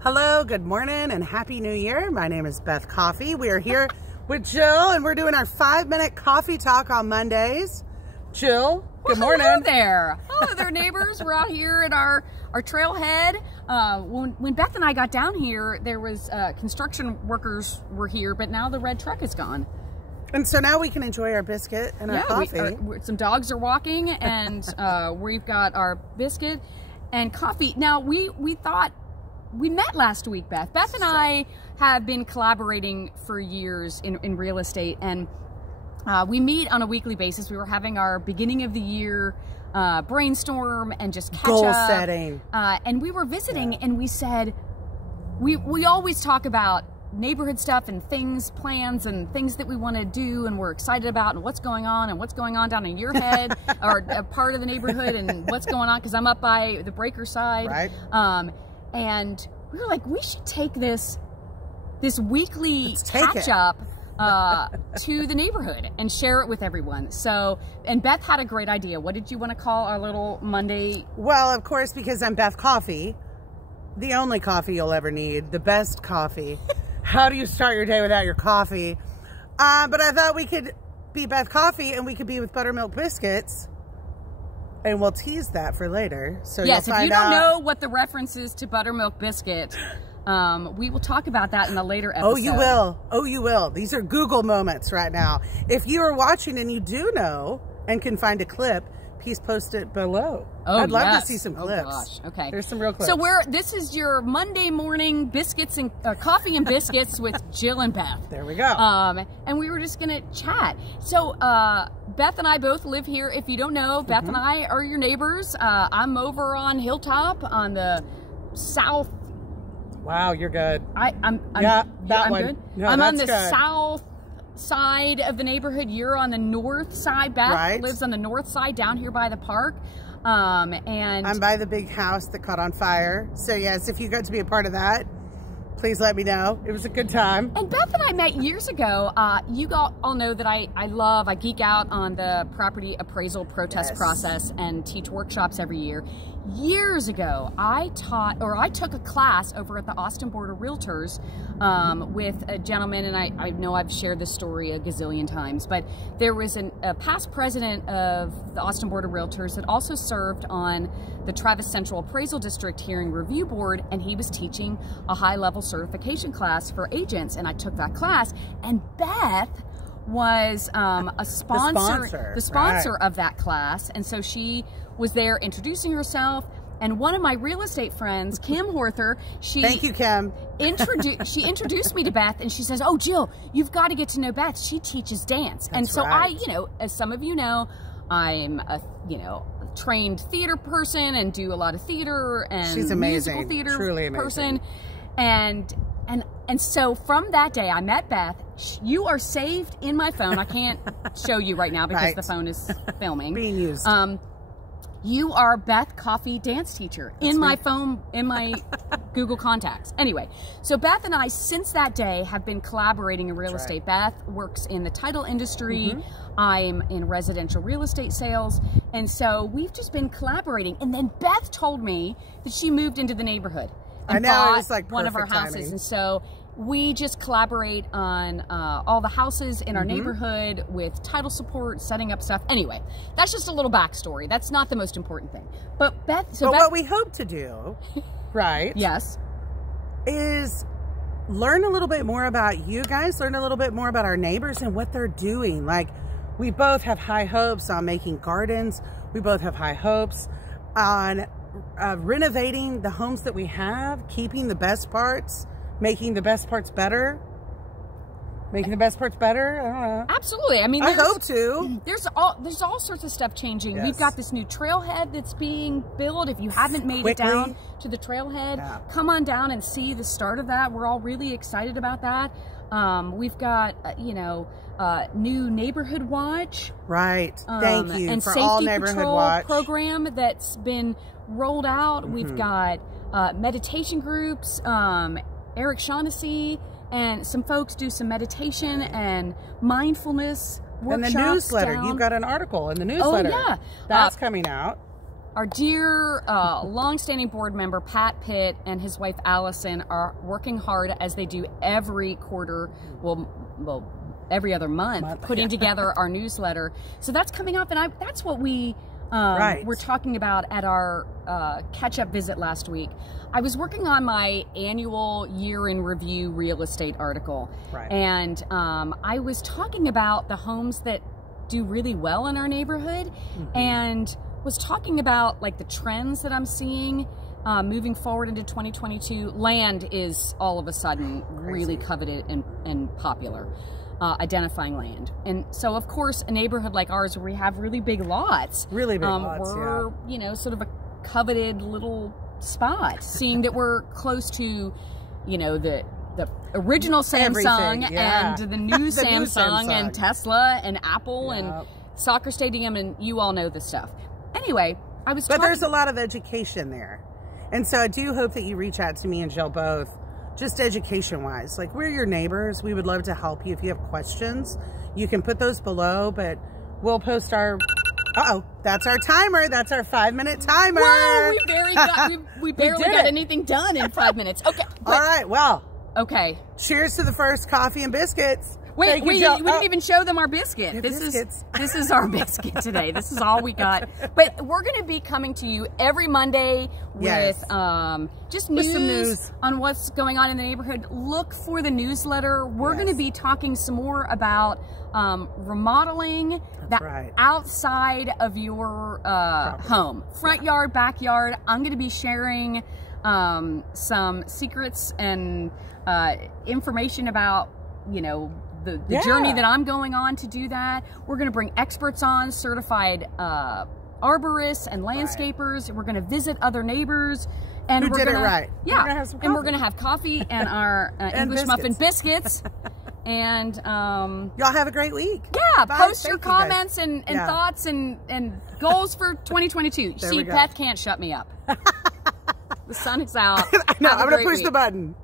Hello, good morning, and Happy New Year. My name is Beth Coffey. We are here with Jill, and we're doing our 5-minute coffee talk on Mondays. Jill, good morning. Hello there. Hello there, neighbors. We're out here at our trailhead. When Beth and I got down here, there was construction workers were here, but now the red truck is gone. And so now we can enjoy our biscuit and our coffee. Some dogs are walking, and we've got our biscuit and coffee. Now, we thought, we met last week, Beth. Beth and I have been collaborating for years in real estate, and we meet on a weekly basis. We were having our beginning of the year brainstorm and just catch goal up. setting. And we were visiting, and we said, we always talk about neighborhood stuff and things, plans and things that we want to do and we're excited about and what's going on down in your head or a part of the neighborhood and what's going on, because I'm up by the breaker side. Right. And we were like, we should take this weekly catch up to the neighborhood and share it with everyone. So, and Beth had a great idea. What did you want to call our little Monday? Well, of course, because I'm Beth Coffey, the only coffee you'll ever need, the best coffee. How do you start your day without your coffee? But I thought we could be Beth Coffey and we could be with buttermilk biscuits. And we'll tease that for later. So yes, you'll if find you don't out. know what the reference is to buttermilk biscuit, we will talk about that in a later episode. Oh, you will. Oh, you will. These are Google moments right now. If you are watching and you do know and can find a clip, please post it below. Oh, I'd love to see some clips. Oh, gosh. Okay. There's some real clips. So this is your Monday morning biscuits and coffee and biscuits with Jill and Beth. There we go. And we were just going to chat. So Beth and I both live here. If you don't know, Beth and I are your neighbors. I'm over on Hilltop on the south. Wow, you're good. I'm one. good. No, I'm on the good. south side of the neighborhood. You're on the north side. Beth lives on the north side down here by the park. And I'm by the big house that caught on fire. So yes, if you got to be a part of that, please let me know. It was a good time. And Beth and I met years ago. You all know that I geek out on the property appraisal protest process and teach workshops every year. Years ago, I took a class over at the Austin Board of Realtors with a gentleman, and I know I've shared this story a gazillion times, but there was a past president of the Austin Board of Realtors that also served on the Travis Central Appraisal District Hearing Review Board, and he was teaching a high-level certification class for agents, and I took that class, and Beth was the sponsor of that class, and so she was there introducing herself. And one of my real estate friends, Kim Horther, thank you, Kim. She introduced me to Beth, and she says, "Oh, Jill, you've got to get to know Beth. She teaches dance." And so I, as some of you know, I'm a trained theater person and do a lot of theater and she's amazing, musical theater truly amazing person. And so from that day, I met Beth. You are saved in my phone. I can't show you right now because the phone is filming. Being used. You are Beth Coffey dance teacher in my phone, in my Google contacts. Anyway, so Beth and I, since that day, have been collaborating in real estate. Beth works in the title industry. I'm in residential real estate sales. And so we've just been collaborating. And then Beth told me that she moved into the neighborhood and bought it was like one of our houses. Timing. And so we just collaborate on all the houses in our neighborhood with title support, setting up stuff. Anyway, that's just a little backstory. That's not the most important thing. But Beth, what we hope to do, right? Yes. Is learn a little bit more about you guys, learn a little bit more about our neighbors and what they're doing. Like, we both have high hopes on making gardens. We both have high hopes on renovating the homes that we have, keeping the best parts, making the best parts better. Making the best parts better? I don't know. Absolutely. I mean, I hope to. There's all sorts of stuff changing. Yes. We've got this new trailhead that's being built. If you haven't made it down to the trailhead, come on down and see the start of that. We're all really excited about that. We've got, new neighborhood watch. Right. Thank you and for safety all neighborhood patrol watch program that's been rolled out. We've got meditation groups. Eric Shaughnessy and some folks do some meditation and mindfulness workshops. And the newsletter. You've got an article in the newsletter. Oh, yeah. That's coming out. Our dear long-standing board member, Pat Pitt, and his wife, Allison, are working hard as they do every quarter, well, every other month, putting together our newsletter. So that's coming up, and that's what we were talking about at our catch-up visit last week. I was working on my annual year-in-review real estate article, and I was talking about the homes that do really well in our neighborhood, and was talking about like the trends that I'm seeing moving forward into 2022. Land is all of a sudden really coveted and popular, identifying land. And so of course a neighborhood like ours where we have really big lots, we're, you know, sort of a coveted little spot, seeing that we're close to, you know, the original Samsung and the new Samsung and Tesla and Apple and soccer stadium, and you all know this stuff. Anyway, But there's a lot of education there. And so I do hope that you reach out to me and Jill both, just education-wise. Like, we're your neighbors. We would love to help you. If you have questions, you can put those below, but we'll post our... Uh-oh, that's our timer. That's our 5-minute timer. Whoa, we barely got anything done in 5 minutes. Okay. All right, well. Okay. Cheers to the first coffee and biscuits. Wait, we didn't even show them our biscuit. This is our biscuit today. This is all we got. But we're going to be coming to you every Monday with just news on what's going on in the neighborhood. Look for the newsletter. We're going to be talking some more about remodeling outside of your home. Front yard, backyard. I'm going to be sharing some secrets and information about, you know, the journey that I'm going on to do that. We're going to bring experts on, certified arborists and landscapers. We're going to visit other neighbors. And Who did it right. Yeah. And we're going to have coffee and our English muffin biscuits. And y'all have a great week. Yeah. Post your comments and thoughts and goals for 2022. See, Beth can't shut me up. The sun is out. I know. I'm going to push the button.